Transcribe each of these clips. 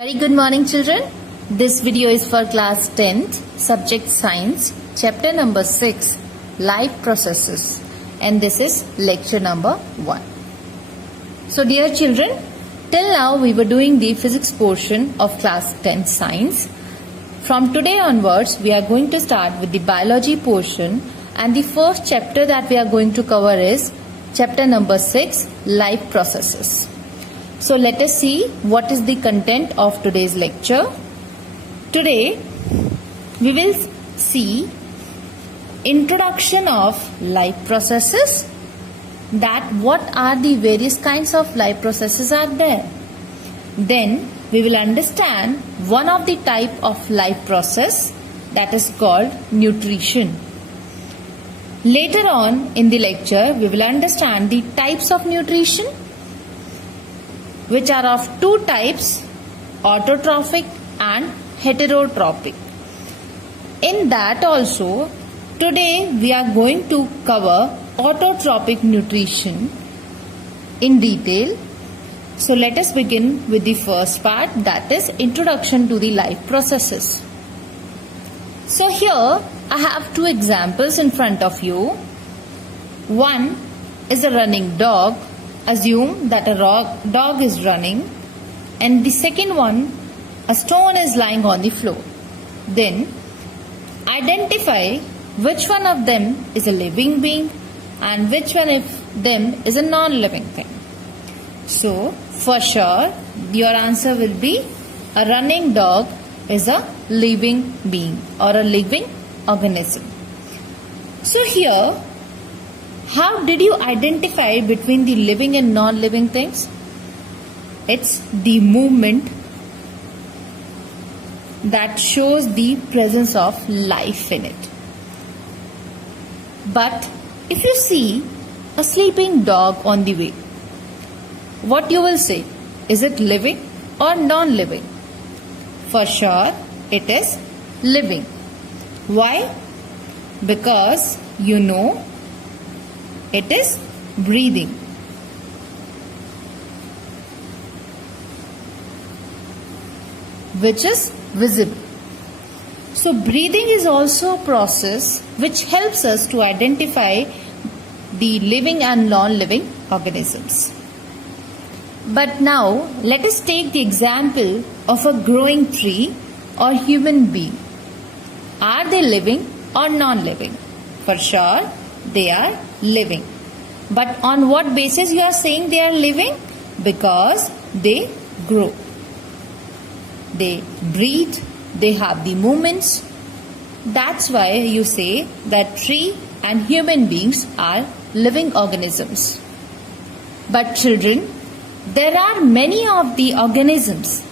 Very good morning, children. This video is for class 10th, subject science, chapter number 6, life processes, and this is lecture number 1. So dear children, till now we were doing the physics portion of class 10th science. From today onwards, we are going to start with the biology portion, and the first chapter that we are going to cover is chapter number 6, life processes. So let us see what is the content of today's lecture. Today we will see introduction of life processes, that what are the various kinds of life processes are there. Then we will understand one of the type of life process, that is called nutrition. Later on in the lecture we will understand the types of nutrition, which are of two types, autotrophic and heterotrophic. In that also, today we are going to cover autotrophic nutrition in detail. So let us begin with the first part, that is introduction to the life processes. So here I have two examples in front of you. One is a running dog. Assume that a dog is running, and the second one, a stone is lying on the floor. Then identify which one of them is a living being and which one of them is a non-living thing. So for sure your answer will be a running dog is a living being or a living organism. So here, how did you identify between the living and non-living things? It's the movement that shows the presence of life in it. But if you see a sleeping dog on the way, what you will say? Is it living or non-living? For sure, it is living. Why? Because you know it is breathing. Which is visible. So breathing is also a process which helps us to identify the living and non-living organisms. But now let us take the example of a growing tree or human being. Are they living or non-living? For sure, they are living. But on what basis you are saying they are living? Because they grow, they breathe, they have the movements. That's why you say that tree and human beings are living organisms. But children, there are many of the organisms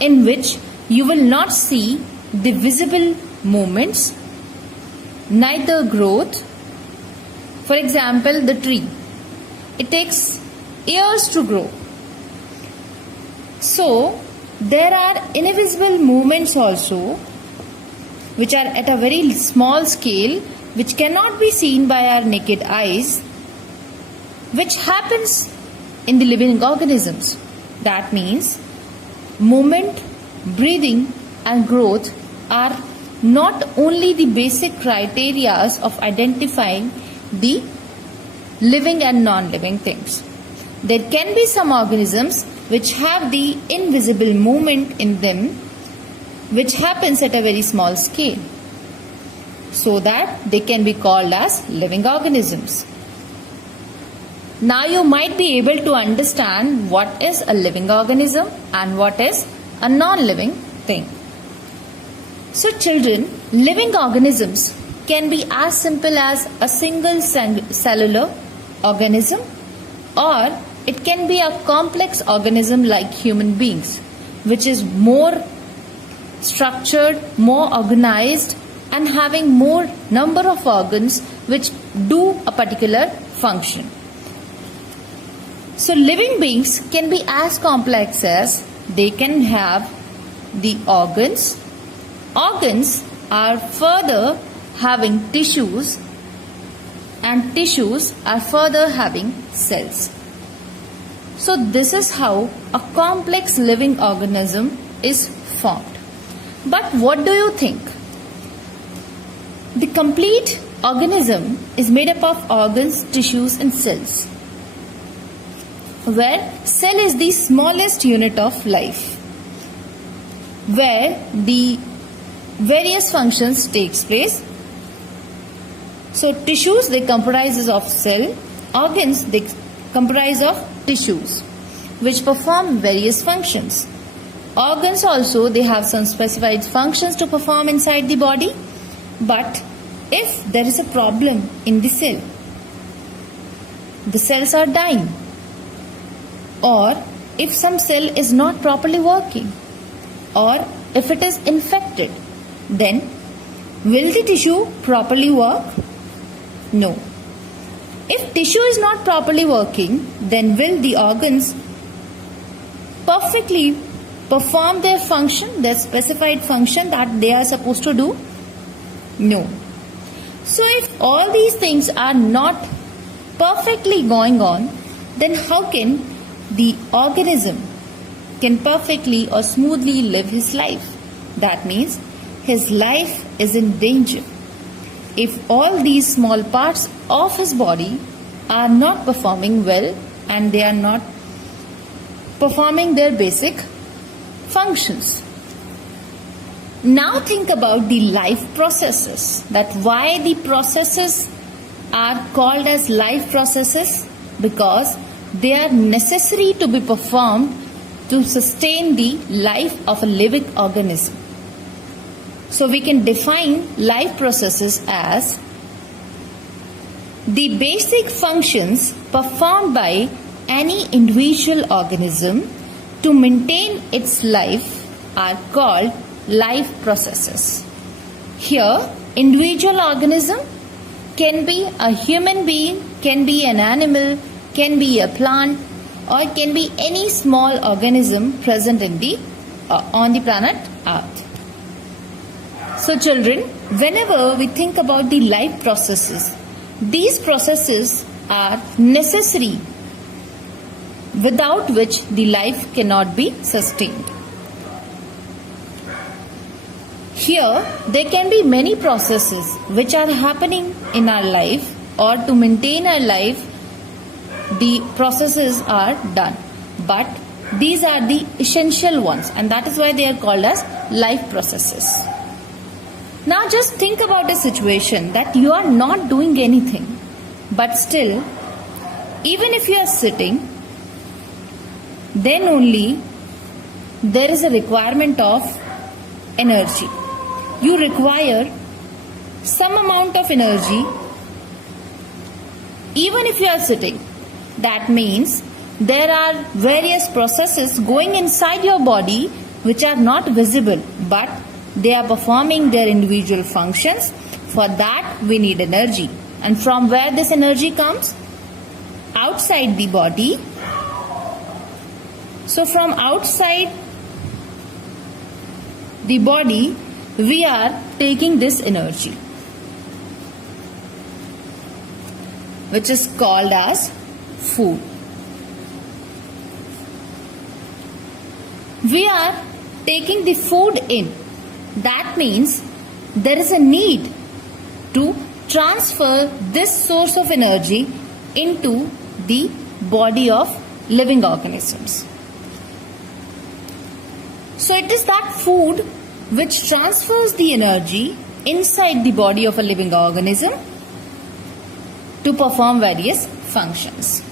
in which you will not see the visible movements, neither growth. For example, the tree, it takes years to grow. So there are invisible movements also, which are at a very small scale, which cannot be seen by our naked eyes, which happens in the living organisms. That means movement, breathing and growth are not only the basic criteria of identifying the living and non-living things. There can be some organisms which have the invisible movement in them, which happens at a very small scale, so that they can be called as living organisms. Now you might be able to understand what is a living organism and what is a non-living thing. So children, living organisms can be as simple as a single cellular organism, or it can be a complex organism like human beings, which is more structured, more organized and having more number of organs which do a particular function. So living beings can be as complex as they can have the organs. Organs are further having tissues, and tissues are further having cells. So this is how a complex living organism is formed. But what do you think? The complete organism is made up of organs, tissues and cells, where cell is the smallest unit of life, where the various functions takes place. So tissues, they comprises of cell, organs, they comprise of tissues which perform various functions. Organs also, they have some specified functions to perform inside the body, but if there is a problem in the cell, the cells are dying, or if some cell is not properly working, or if it is infected, then will the tissue properly work? No. If tissue is not properly working, then will the organs perfectly perform their function, their specified function that they are supposed to do? No. So if all these things are not perfectly going on, then how can the organism can perfectly or smoothly live his life? That means his life is in danger if all these small parts of his body are not performing well and they are not performing their basic functions. Now think about the life processes, that why the processes are called as life processes, because they are necessary to be performed to sustain the life of a living organism. So we can define life processes as the basic functions performed by any individual organism to maintain its life are called life processes. Here, individual organism can be a human being, can be an animal, can be a plant, or can be any small organism present in the on the planet Earth. So children, whenever we think about the life processes, these processes are necessary, without which the life cannot be sustained. Here, there can be many processes which are happening in our life, or to maintain our life, the processes are done. But these are the essential ones, and that is why they are called as life processes. Now just think about a situation that you are not doing anything, but still, even if you are sitting, then only there is a requirement of energy. You require some amount of energy even if you are sitting. That means there are various processes going inside your body which are not visible, but they are performing their individual functions. For that we need energy. And from where this energy comes? Outside the body. So from outside the body, we are taking this energy, which is called as food. We are taking the food in. That means there is a need to transfer this source of energy into the body of living organisms. So it is that food which transfers the energy inside the body of a living organism to perform various functions.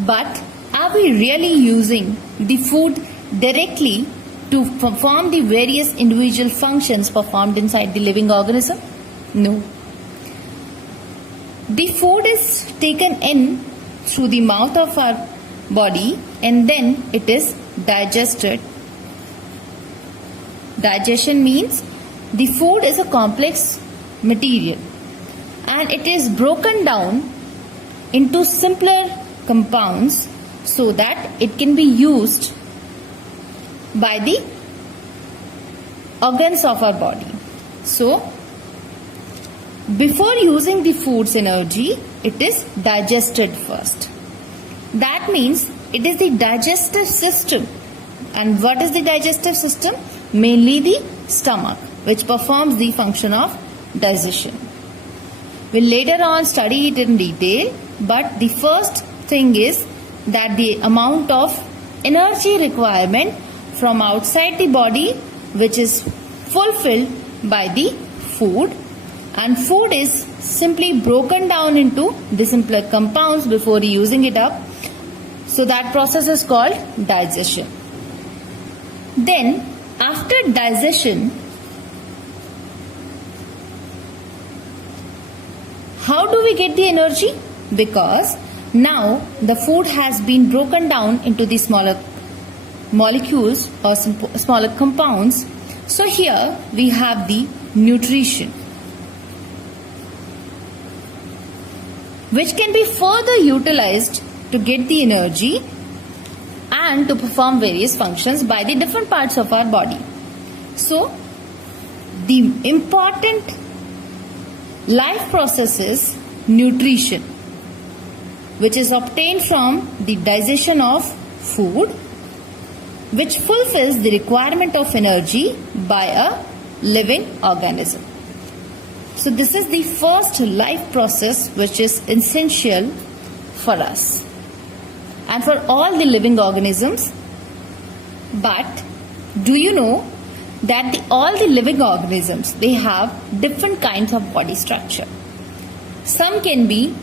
But are we really using the food directly to perform the various individual functions performed inside the living organism? No. The food is taken in through the mouth of our body and then it is digested. Digestion means the food is a complex material and it is broken down into simpler compounds so that it can be used by the organs of our body. So, before using the food's energy, it is digested first. That means it is the digestive system And what is the digestive system? Mainly the stomach, which performs the function of digestion. We'll later on study it in detail, but the first thing is that the amount of energy requirement from outside the body, which is fulfilled by the food, and food is simply broken down into the simpler compounds before using it up. So that process is called digestion. Then after digestion, how do we get the energy? Because now the food has been broken down into the smaller molecules or smaller compounds. So here we have the nutrition, which can be further utilized to get the energy and to perform various functions by the different parts of our body. So the important life process is nutrition, which is obtained from the digestion of food, which fulfills the requirement of energy by a living organism. So this is the first life process which is essential for us and for all the living organisms. But do you know that all the living organisms, they have different kinds of body structure? Some can be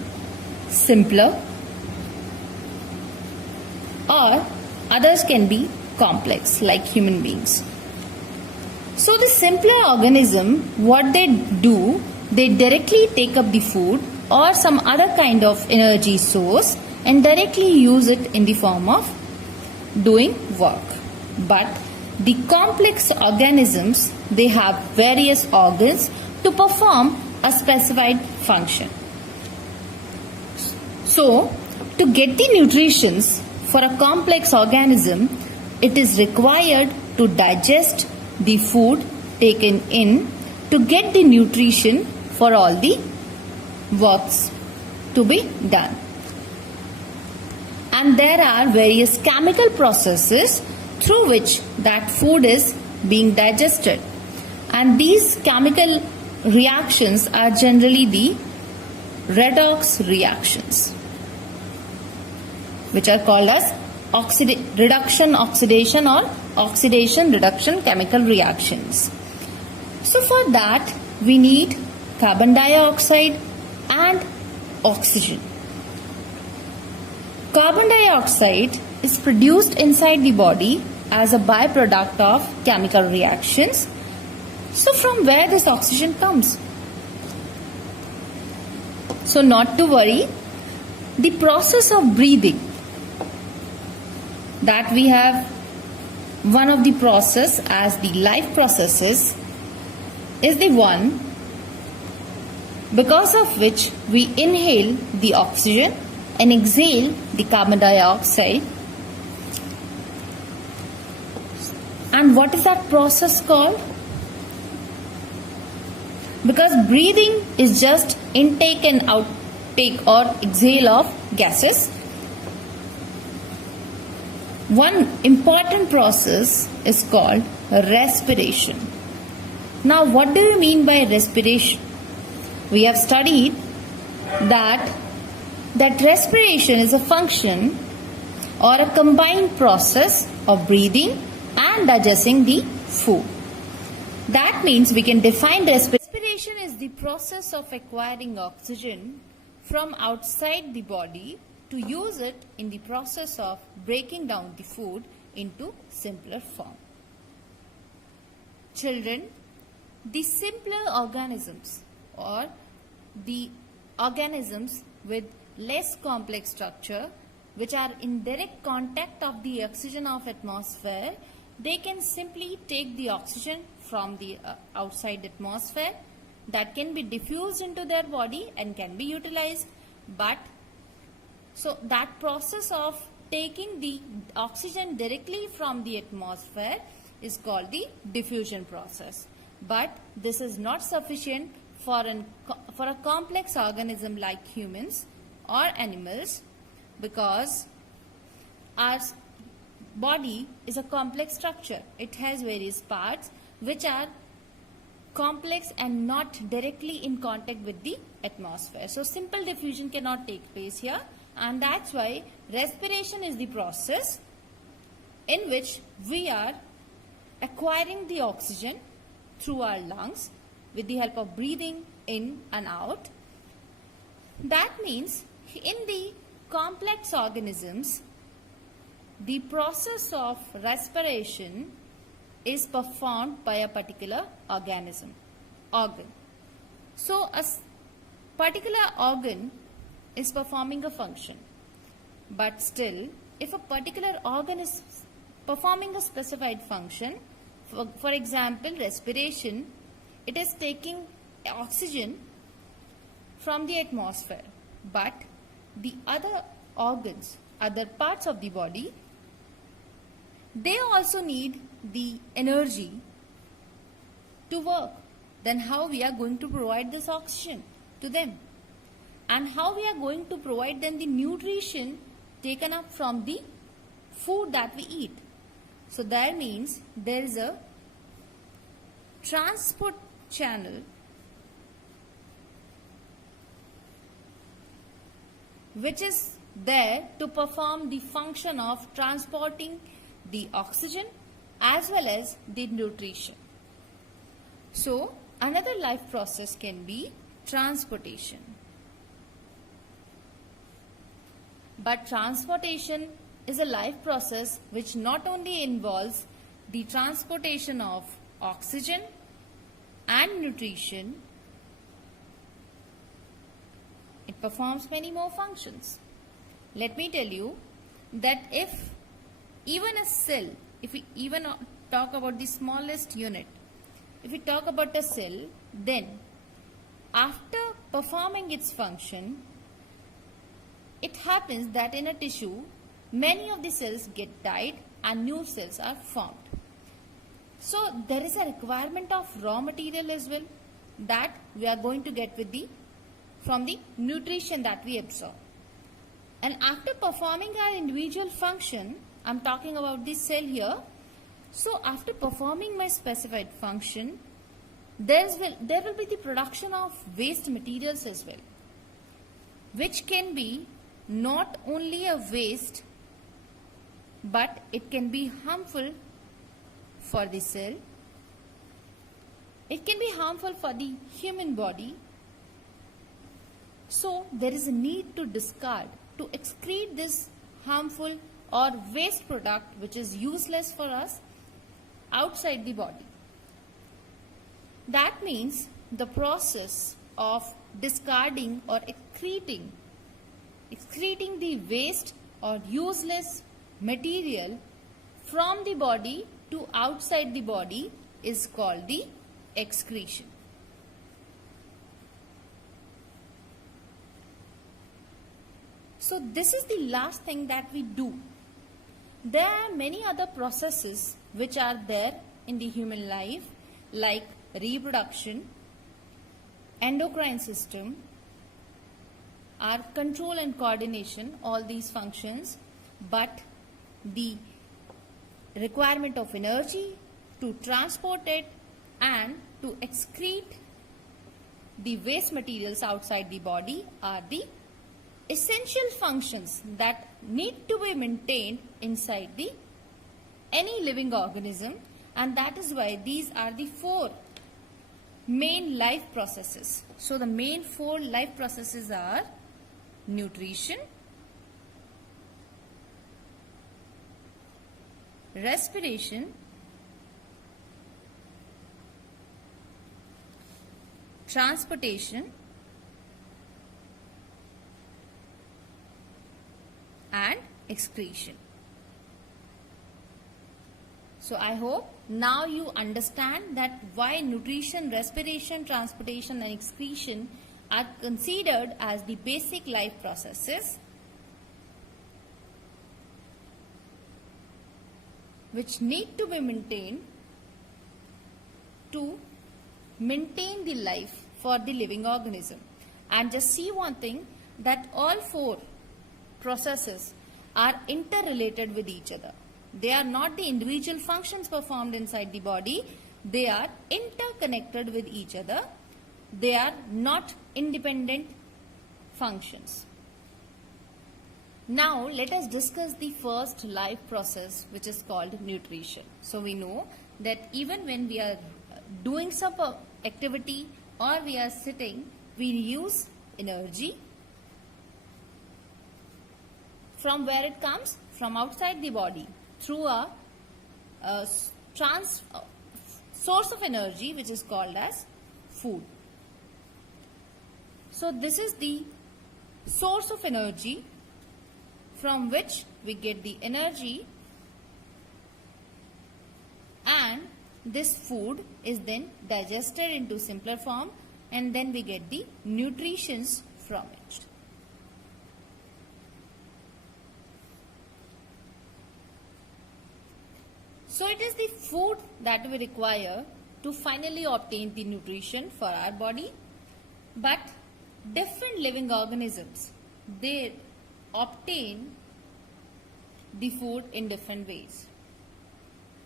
simpler or others can be complex, like human beings. So the simpler organism, what they do, they directly take up the food or some other kind of energy source and directly use it in the form of doing work. But the complex organisms, they have various organs to perform a specified function. So to get the nutritions for a complex organism, it is required to digest the food taken in to get the nutrition for all the works to be done. And there are various chemical processes through which that food is being digested. And these chemical reactions are generally the redox reactions, which are called as reduction oxidation or oxidation reduction chemical reactions. So for that we need carbon dioxide and oxygen. Carbon dioxide is produced inside the body as a byproduct of chemical reactions. So from where this oxygen comes? So not to worry, the process of breathing, that we have one of the process as the life processes, is the one because of which we inhale the oxygen and exhale the carbon dioxide. And what is that process called? Because breathing is just intake and outtake or exhale of gases. One important process is called respiration. Now, what do you mean by respiration? We have studied that respiration is a function or a combined process of breathing and digesting the food. That means we can define respiration is the process of acquiring oxygen from outside the body to use it in the process of breaking down the food into simpler form. Children, the simpler organisms or the organisms with less complex structure, which are in direct contact of the oxygen of atmosphere, they can simply take the oxygen from the outside atmosphere that can be diffused into their body and can be utilized. But so that process of taking the oxygen directly from the atmosphere is called the diffusion process. But this is not sufficient for a complex organism like humans or animals, because body is a complex structure. It has various parts which are complex and not directly in contact with the atmosphere. So simple diffusion cannot take place here, and that's why respiration is the process in which we are acquiring the oxygen through our lungs with the help of breathing in and out. That means in the complex organisms, the process of respiration is performed by a particular organ. So a particular organ is performing a function, but still if a particular organ is performing a specified function, for example respiration, it is taking oxygen from the atmosphere, but the other organs, other parts of the body, they also need the energy to work. Then how we are going to provide this oxygen to them, and how we are going to provide them the nutrition taken up from the food that we eat. So that means there is a transport channel which is there to perform the function of transporting the oxygen as well as the nutrition. So another life process can be transportation. But transportation is a life process which not only involves the transportation of oxygen and nutrition, it performs many more functions. Let me tell you that if even a cell, if we even talk about the smallest unit, if we talk about a cell, then after performing its function, it happens that in a tissue, many of the cells get died and new cells are formed. So there is a requirement of raw material as well that we are going to get from the nutrition that we absorb. And after performing our individual function, I'm talking about the cell here. So after performing my specified function, there will be the production of waste materials as well, which can be not only a waste, but it can be harmful for the cell. It can be harmful for the human body. So there is a need to discard, to excrete this harmful or waste product which is useless for us outside the body. That means the process of discarding or excreting the waste or useless material from the body to outside the body is called the excretion. So this is the last thing that we do. There are many other processes which are there in the human life, like reproduction, endocrine system, our control and coordination, all these functions, but the requirement of energy to transport it and to excrete the waste materials outside the body are the essential functions that need to be maintained inside any living organism, and that is why these are the 4 main life processes. So the main 4 life processes are nutrition, respiration, transportation, and excretion. So I hope now you understand that why nutrition, respiration, transportation and excretion are considered as the basic life processes which need to be maintained to maintain the life for the living organism. And just see one thing, that all 4 processes are interrelated with each other. They are not the individual functions performed inside the body. They are interconnected with each other. They are not independent functions. Now let us discuss the first life process, which is called nutrition. So we know that even when we are doing some activity or we are sitting, we use energy. From where it comes? From outside the body through a source of energy, which is called as food. So this is the source of energy from which we get the energy, and this food is then digested into simpler form, and then we get the nutritions from it. So it is the food that we require to finally obtain the nutrition for our body. But different living organisms, they obtain the food in different ways.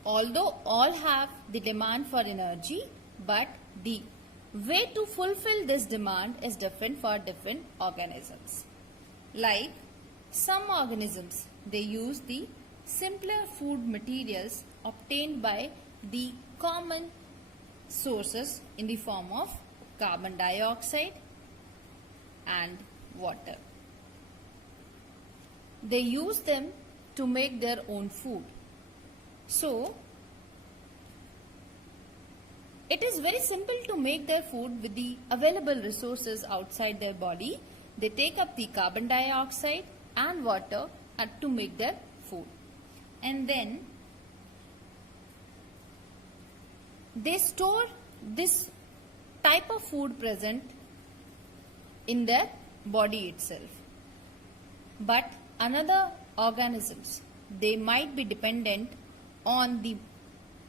Although all have the demand for energy, but the way to fulfill this demand is different for different organisms. Like some organisms, they use the simpler food materials obtained by the common sources in the form of carbon dioxide and water. They use them to make their own food. So, it is very simple to make their food with the available resources outside their body. They take up the carbon dioxide and water to make their food. And then they store this type of food present in their body itself. But another organisms, they might be dependent on the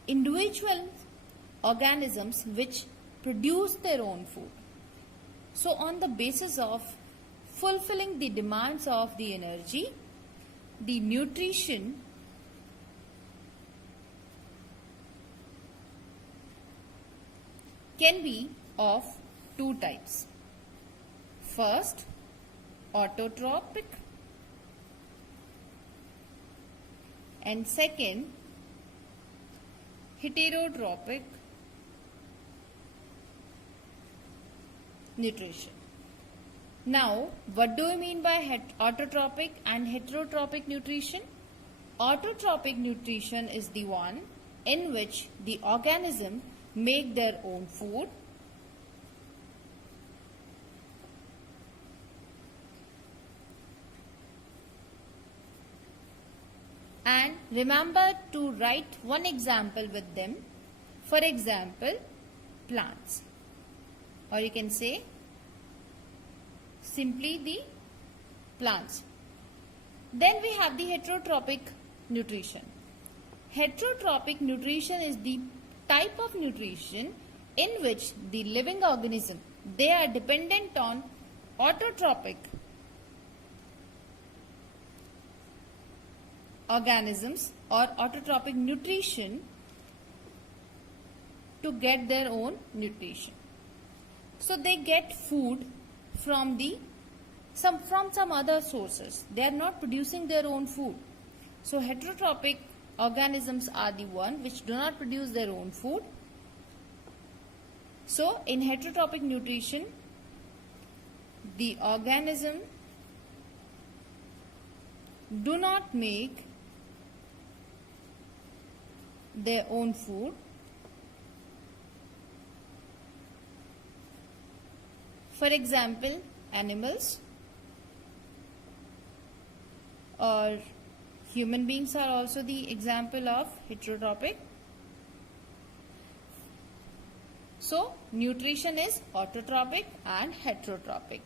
individual organisms which produce their own food. So on the basis of fulfilling the demands of the energy, the nutrition can be of two types. First, autotrophic, and second, heterotrophic nutrition. Now, what do we mean by autotrophic and heterotrophic nutrition? Autotrophic nutrition is the one in which the organism make their own food. And remember to write one example with them. For example, plants. Or you can say simply the plants. Then we have the heterotrophic nutrition. Heterotrophic nutrition is the type of nutrition in which the living organism, they are dependent on autotrophic organisms or autotrophic nutrition to get their own nutrition. So they get food from some other sources. They are not producing their own food. So heterotrophic organisms are the one which do not produce their own food. So in heterotrophic nutrition, the organism do not make their own food. For example, animals or human beings are also the example of heterotrophic. So, nutrition is autotrophic and heterotrophic.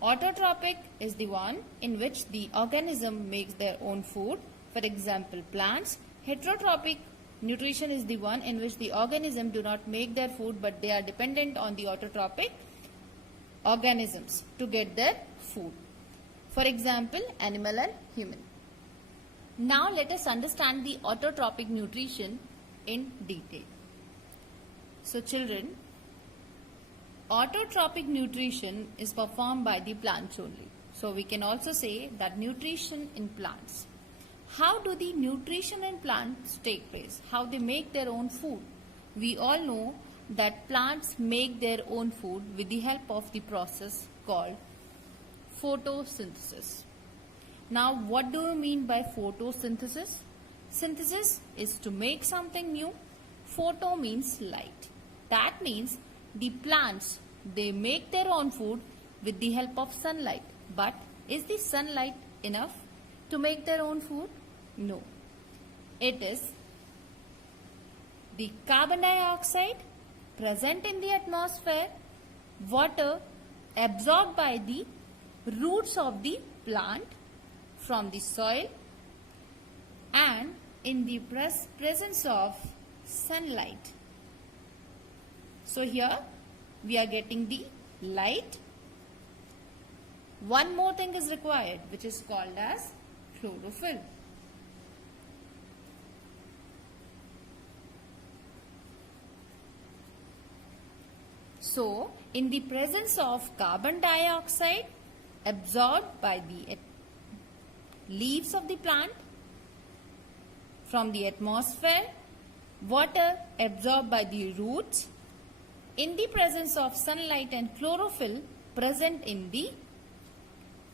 Autotrophic is the one in which the organism makes their own food. For example, plants. Heterotrophic nutrition is the one in which the organism do not make their food, but they are dependent on the autotrophic organisms to get their food. For example, animal and human. Now let us understand the autotrophic nutrition in detail. So children, autotrophic nutrition is performed by the plants only. So we can also say that nutrition in plants. How do the nutrition in plants take place? How they make their own food? We all know that plants make their own food with the help of the process called photosynthesis. Now what do you mean by photosynthesis? Synthesis is to make something new. Photo means light. That means the plants, they make their own food with the help of sunlight. But is the sunlight enough to make their own food? No. It is the carbon dioxide present in the atmosphere, water absorbed by the roots of the plant from the soil, and in the presence of sunlight. So here we are getting the light. One more thing is required, which is called as chlorophyll. So, in the presence of carbon dioxide absorbed by the leaves of the plant from the atmosphere, water absorbed by the roots, in the presence of sunlight and chlorophyll present in the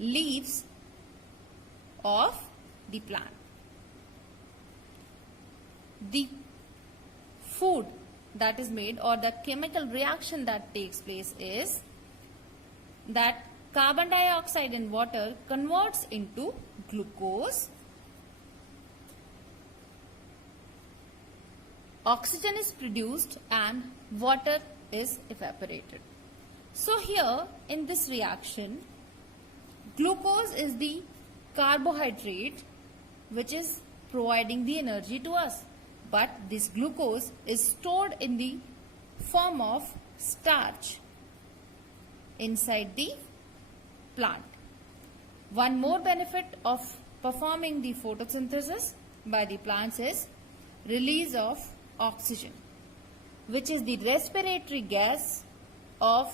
leaves of the plant, the food that is made, or the chemical reaction that takes place, is that carbon dioxide and water converts into glucose, oxygen is produced, and water is evaporated. So here in this reaction, glucose is the carbohydrate which is providing the energy to us. But this glucose is stored in the form of starch inside the plant. One more benefit of performing the photosynthesis by the plants is release of oxygen, which is the respiratory gas of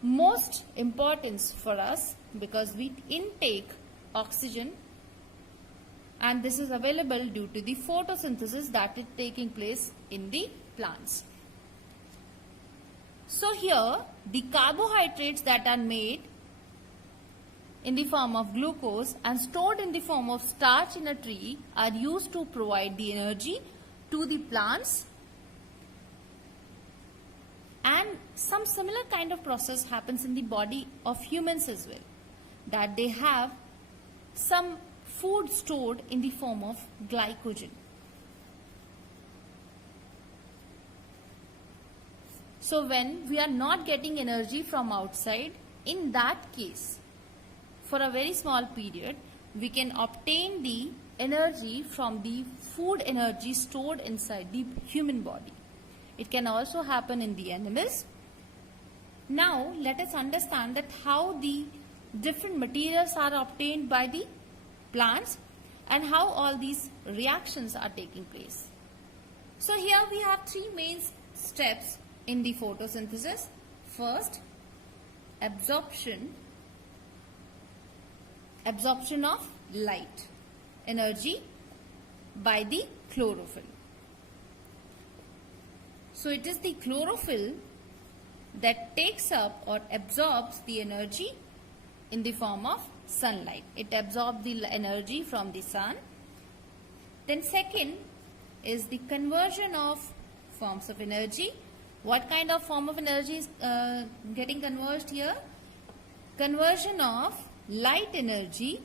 most importance for us, because we intake oxygen, and this is available due to the photosynthesis that is taking place in the plants. So here the carbohydrates that are made in the form of glucose and stored in the form of starch in a tree are used to provide the energy to the plants. And some similar kind of process happens in the body of humans as well, that they have some food stored in the form of glycogen. So when we are not getting energy from outside, in that case, for a very small period, we can obtain the energy from the food energy stored inside the human body. It can also happen in the animals. Now let us understand that how the different materials are obtained by the plants and how all these reactions are taking place. So here we have three main steps in the photosynthesis. First, absorption of light energy by the chlorophyll. So it is the chlorophyll that takes up or absorbs the energy in the form of sunlight. It absorbs the energy from the sun. Then second is the conversion of forms of energy. What kind of form of energy is getting converged here? Conversion of light energy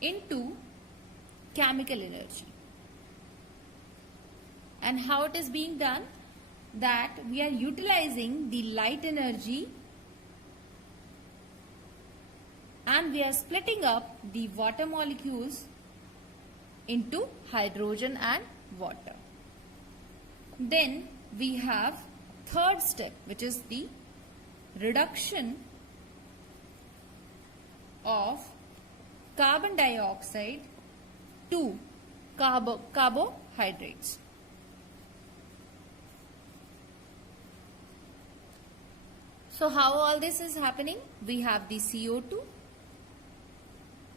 into chemical energy. And how it is being done? That we are utilizing the light energy and we are splitting up the water molecules into hydrogen and water. Then we have third step, which is the reduction of carbon dioxide to carbohydrates. So how all this is happening? We have the CO2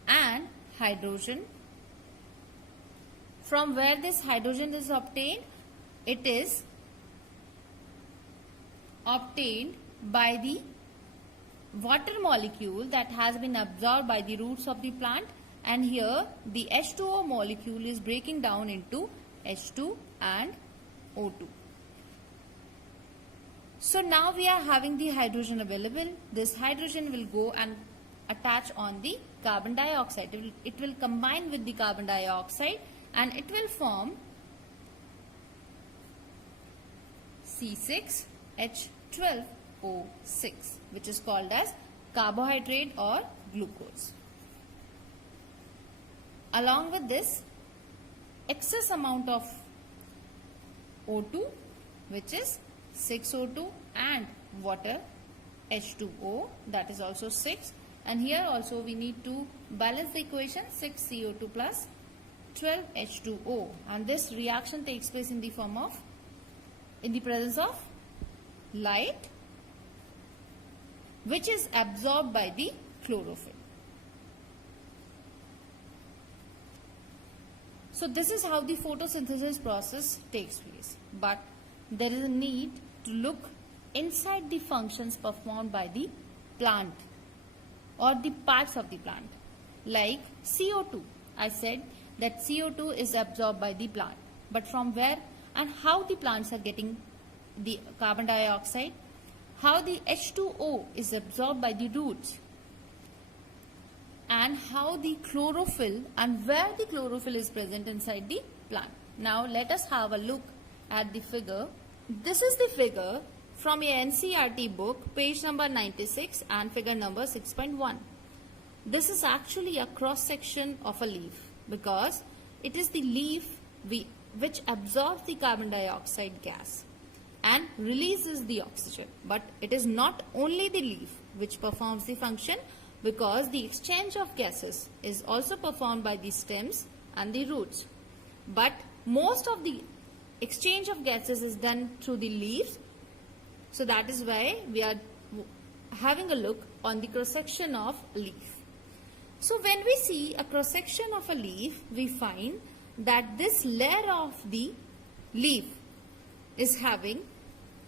and hydrogen. From where this hydrogen is obtained? It is obtained by the water molecule that has been absorbed by the roots of the plant, and here the H2O molecule is breaking down into H2 and O2. So now we are having the hydrogen available. This hydrogen will go and attach on the carbon dioxide. It will combine with the carbon dioxide and it will form C6H12O6, which is called as carbohydrate or glucose. Along with this, excess amount of O2, which is 6O2, and water H2O, that is also 6, and here also we need to balance the equation, 6CO2 plus 12H2O, and this reaction takes place in the form of, in the presence of light, which is absorbed by the chlorophyll. So this is how the photosynthesis process takes place, but there is a need to look inside the functions performed by the plant or the parts of the plant. Like CO2, I said that CO2 is absorbed by the plant, but from where and how the plants are getting the carbon dioxide, how the H2O is absorbed by the roots, and how the chlorophyll and where the chlorophyll is present inside the plant. Now let us have a look at the figure. This is the figure from your NCERT book, page number 96 and figure number 6.1. This is actually a cross section of a leaf because it is the leaf which absorbs the carbon dioxide gas and releases the oxygen. But it is not only the leaf which performs the function, because the exchange of gases is also performed by the stems and the roots. But most of the exchange of gases is done through the leaves. So that is why we are having a look on the cross section of a leaf. So when we see a cross section of a leaf, we find that this layer of the leaf is having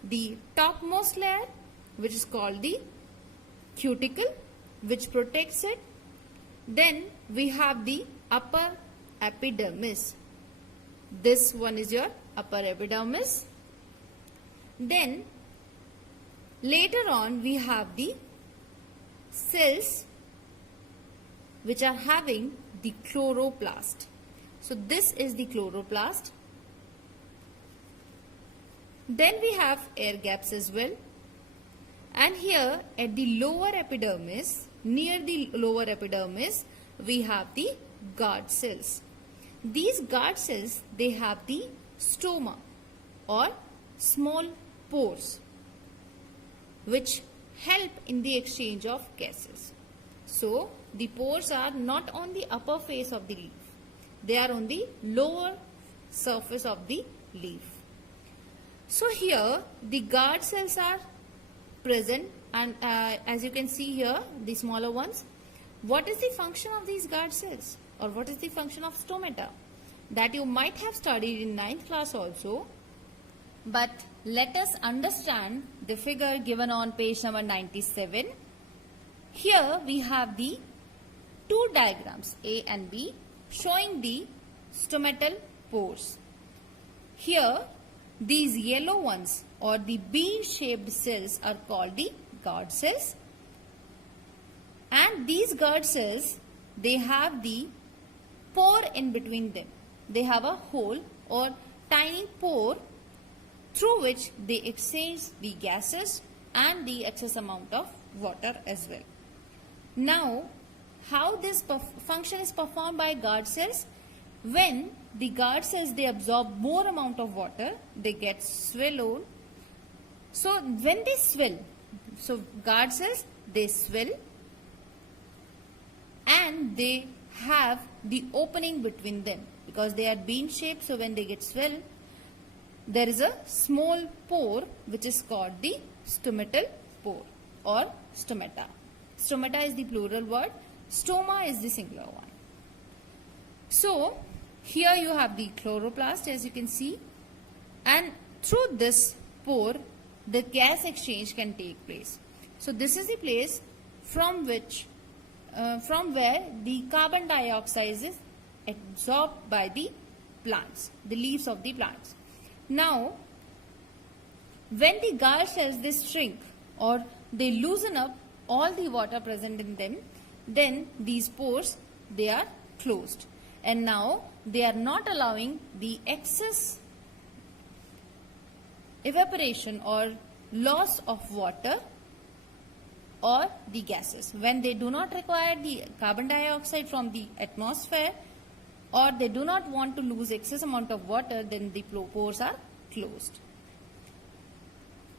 the topmost layer, which is called the cuticle, which protects it. Then we have the upper epidermis. This one is your upper epidermis. Then later on we have the cells which are having the chloroplast. So this is the chloroplast. Then we have air gaps as well. And here at the lower epidermis, near the lower epidermis, we have the guard cells. These guard cells, they have the stoma or small pores which help in the exchange of gases. So the pores are not on the upper face of the leaf. They are on the lower surface of the leaf. So here the guard cells are present, and as you can see here, the smaller ones. What is the function of these guard cells, or what is the function of stomata? That you might have studied in 9th class also. But let us understand the figure given on page number 97. Here we have the two diagrams, A and B, showing the stomatal pores. Here these yellow ones or the bean-shaped cells are called the guard cells, and these guard cells, they have the pore in between them. They have a hole or tiny pore through which they exchange the gases and the excess amount of water as well. Now, how this function is performed by guard cells? When the guard cells, they absorb more amount of water, they get swallowed. So when they swell, so guard cells, they swell, and they have the opening between them because they are bean shaped. So when they get swelled, there is a small pore which is called the stomatal pore or stomata. Stomata is the plural word, stoma is the singular one. So here you have the chloroplast, as you can see, and through this pore the gas exchange can take place. So this is the place from where the carbon dioxide is absorbed by the plants, the leaves of the plants. Now, when the gall cells they shrink or they loosen up all the water present in them, then these pores they are closed, and now they are not allowing the excess evaporation or loss of water or the gases. When they do not require the carbon dioxide from the atmosphere or they do not want to lose excess amount of water, then the pores are closed.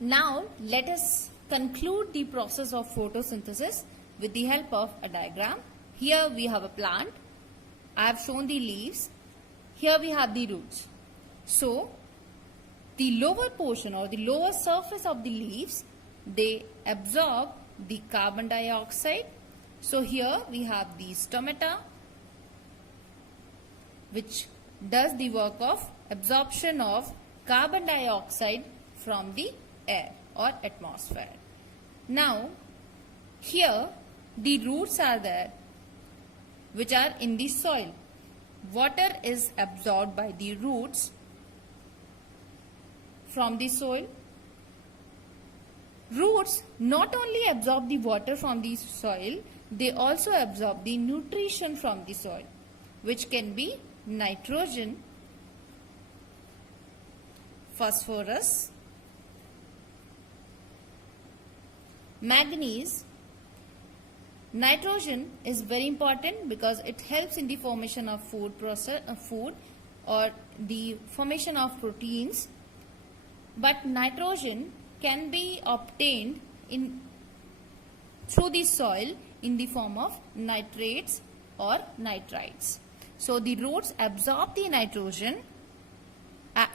Now let us conclude the process of photosynthesis with the help of a diagram. Here we have a plant. I have shown the leaves. Here we have the roots. So the lower portion or the lower surface of the leaves, they absorb the carbon dioxide. So here we have the stomata, which does the work of absorption of carbon dioxide from the air or atmosphere. Now here the roots are there, which are in the soil. Water is absorbed by the roots from the soil. Roots not only absorb the water from the soil, they also absorb the nutrition from the soil, which can be nitrogen, phosphorus, manganese. Nitrogen is very important because it helps in the formation of food or the formation of proteins. But nitrogen can be obtained through the soil in the form of nitrates or nitrites. So the roots absorb the nitrogen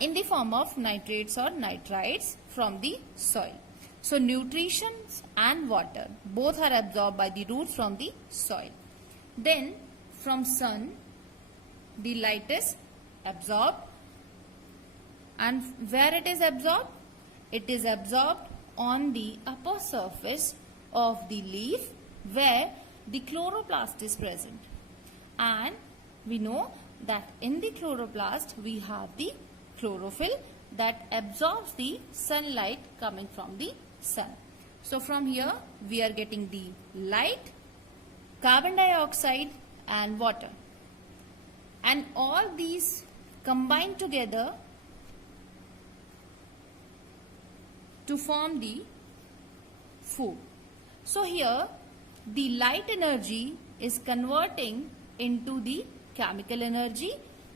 in the form of nitrates or nitrites from the soil. So nutrition and water both are absorbed by the roots from the soil. Then from sun the light is absorbed, and where it is absorbed? It is absorbed on the upper surface of the leaf where the chloroplast is present. And we know that in the chloroplast we have the chlorophyll that absorbs the sunlight coming from the sun. So from here we are getting the light, carbon dioxide and water, and all these combine together to form the food. So here the light energy is converting into the chemical energy.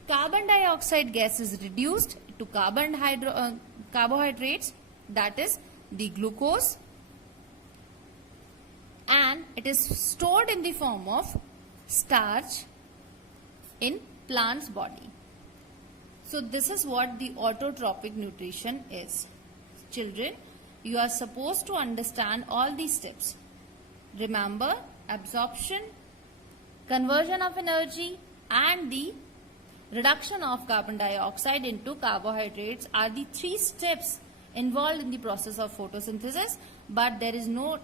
Carbon dioxide gas is reduced to carbohydrates, that is the glucose, and it is stored in the form of starch in plant's body. So this is what the autotrophic nutrition is. Children, you are supposed to understand all these steps. Remember, absorption, conversion of energy and the reduction of carbon dioxide into carbohydrates are the three steps involved in the process of photosynthesis, but it is not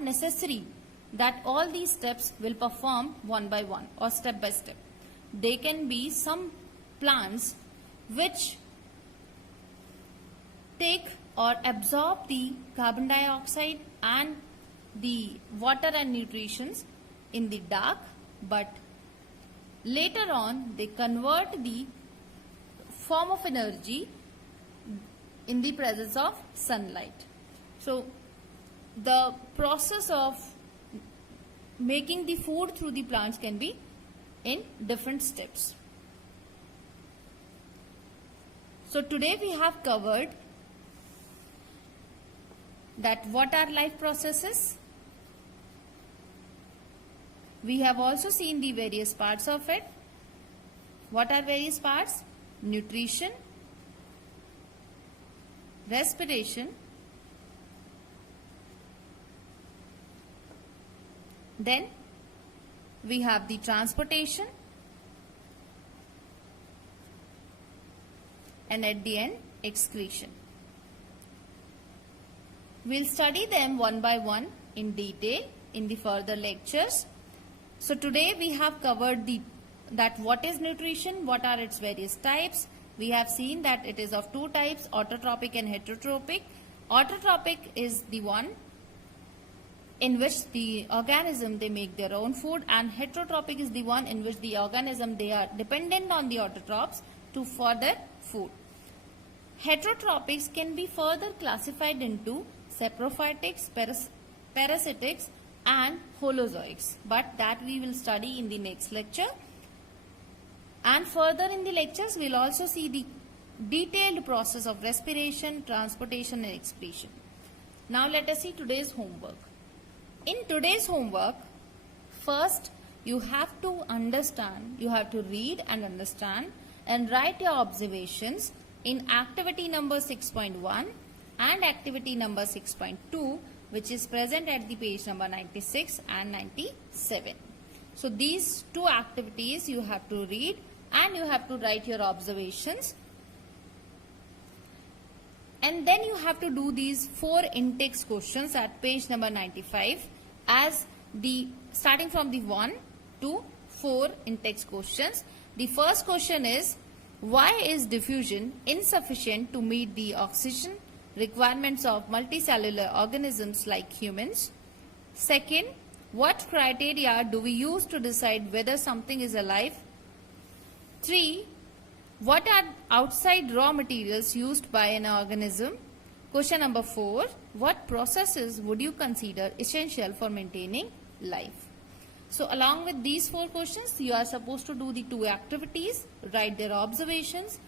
necessary that all these steps will perform one by one or step by step. There can be some plants which take or absorb the carbon dioxide and the water and nutrients in the dark, but later on they convert the form of energy in the presence of sunlight. So the process of making the food through the plants can be in different steps. So today we have covered that what are life processes, We have also seen the various parts of it. What are various parts? Nutrition, respiration, then we have the transportation, and at the end, excretion. We'll study them one by one in detail in the further lectures. So today we have covered that what is nutrition, what are its various types. We have seen that it is of two types, autotrophic and heterotrophic. Autotrophic is the one in which the organism they make their own food, and heterotrophic is the one in which the organism they are dependent on the autotrophs for their food. Heterotrophics can be further classified into saprophytics, parasitics and holozoics, but that we will study in the next lecture. And further in the lectures we will also see the detailed process of respiration, transportation and excretion. Now let us see today's homework. In today's homework, first you have to understand, you have to read and understand and write your observations in activity number 6.1 and activity number 6.2, which is present at the page number 96 and 97. So these two activities you have to read and you have to write your observations, and then you have to do these 4 in-text questions at page number 95 as the starting from the 1 to 4 in-text questions. The first question is, why is diffusion insufficient to meet the oxygen requirements of multicellular organisms like humans? Second, what criteria do we use to decide whether something is alive? 3. What are outside raw materials used by an organism? Question number 4. What processes would you consider essential for maintaining life? So along with these 4 questions, you are supposed to do the 2 activities, write their observations,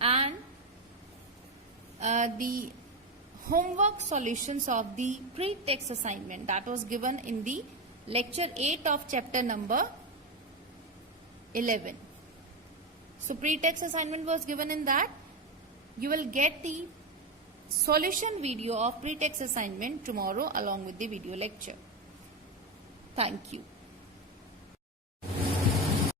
and the homework solutions of the pre-text assignment that was given in the lecture 8 of chapter number 11. So pre-text assignment was given in that. You will get the solution video of pre-text assignment tomorrow along with the video lecture. Thank you.